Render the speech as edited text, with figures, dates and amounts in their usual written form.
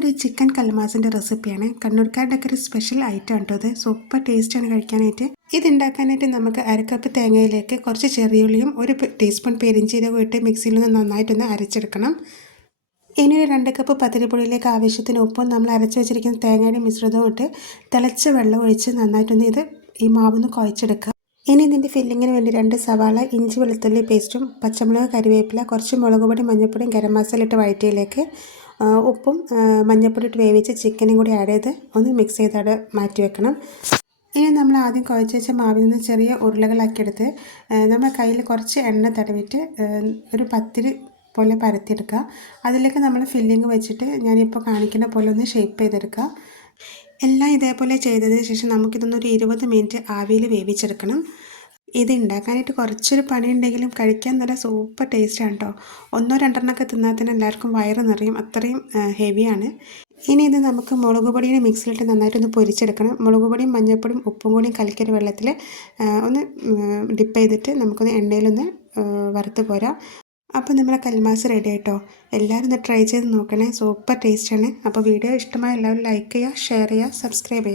ഇതൊരു ചിക്കൻ കൽമാസിൻ്റെ റെസിപ്പിയാണ്. കണ്ണൂർക്കാരുടെയൊക്കെ ഒരു സ്പെഷ്യൽ ഐറ്റം ആണ് ഇത്. സൂപ്പർ ടേസ്റ്റാണ് കഴിക്കാനായിട്ട്. ഇതുണ്ടാക്കാനായിട്ട് നമുക്ക് അരക്കപ്പ് തേങ്ങയിലേക്ക് കുറച്ച് ചെറിയുള്ളിയും ഒരു ടീസ്പൂൺ പെരിഞ്ചീരകവും ഇട്ട് മിക്സിയിൽ നിന്ന് നന്നായിട്ടൊന്ന് അരച്ചെടുക്കണം. ഇനി ഒരു 2 കപ്പ് പത്തിരിപ്പൊടിയിലേക്ക് ആവശ്യത്തിന് ഉപ്പും നമ്മൾ അരച്ച് വെച്ചിരിക്കുന്ന തേങ്ങയുടെ മിശ്രിതവും ഇട്ട് തിളച്ച വെള്ളം ഒഴിച്ച് നന്നായിട്ടൊന്ന് ഈ മാവൊന്ന് കുഴച്ചെടുക്കുക. ഇനി ഇതിൻ്റെ ഫില്ലിങ്ങിന് വേണ്ടി 2 സവാള, ഇഞ്ചി വെളുത്തുള്ളി പേസ്റ്റും പച്ചമുളക്, കരിവേപ്പില, കുറച്ച് മുളക് പൊടി, മഞ്ഞൾപ്പൊടിയും ഗരം മസാല ഇട്ട് വഴറ്റിയിലേക്ക് ഉപ്പും മഞ്ഞൾപ്പൊടി ഇട്ട് വേവിച്ച് ചിക്കനും കൂടി ആഡ് ചെയ്ത് ഒന്ന് മിക്സ് ചെയ്ത് മാറ്റി വെക്കണം. ഇനി നമ്മൾ ആദ്യം കുഴച്ച് വെച്ച മാവിൽ നിന്ന് ചെറിയ ഉരുളകളാക്കിയെടുത്ത് നമ്മൾ കയ്യിൽ കുറച്ച് എണ്ണ തടവിട്ട് ഒരു പത്തിരി പോലെ പരത്തിയെടുക്കുക. അതിലേക്ക് നമ്മൾ ഫില്ലിങ് വെച്ചിട്ട് ഞാനിപ്പോൾ കാണിക്കുന്ന പോലെ ഒന്ന് ഷേപ്പ് ചെയ്തെടുക്കുക. എല്ലാം ഇതേപോലെ ചെയ്തതിന് ശേഷം നമുക്കിതൊന്നൊരു 20 മിനിറ്റ് ആവിയിൽ വേവിച്ചെടുക്കണം. ഇത് ഉണ്ടാക്കാനായിട്ട് കുറച്ചൊരു പണിയുണ്ടെങ്കിലും കഴിക്കാൻ നല്ല സൂപ്പർ ടേസ്റ്റാണ് കേട്ടോ. 1-2 തിന്നാൽ തന്നെ എല്ലാവർക്കും വയറ് നിറയും, അത്രയും ഹെവിയാണ്. ഇനി ഇത് നമുക്ക് മുളക് പൊടിയുടെ മിക്സിയിലിട്ട് നന്നായിട്ടൊന്ന് പൊരിച്ചെടുക്കണം. മുളക് പൊടിയും മഞ്ഞൾപ്പൊടിയും ഉപ്പും കൂടിയും കലക്കിയൊരു വെള്ളത്തിൽ ഒന്ന് ഡിപ്പ് ചെയ്തിട്ട് നമുക്കൊന്ന് എണ്ണയിലൊന്ന് വറുത്ത് പോരാം. അപ്പോൾ നമ്മുടെ കൽമാസ് റെഡി ആയിട്ടോ. എല്ലാവരും ഒന്ന് ട്രൈ ചെയ്ത് നോക്കണേ, സൂപ്പർ ടേസ്റ്റാണ്. അപ്പോൾ വീഡിയോ ഇഷ്ടമായ എല്ലാവരും ലൈക്ക് ചെയ്യുക, ഷെയർ ചെയ്യുക, സബ്സ്ക്രൈബ് ചെയ്യുക.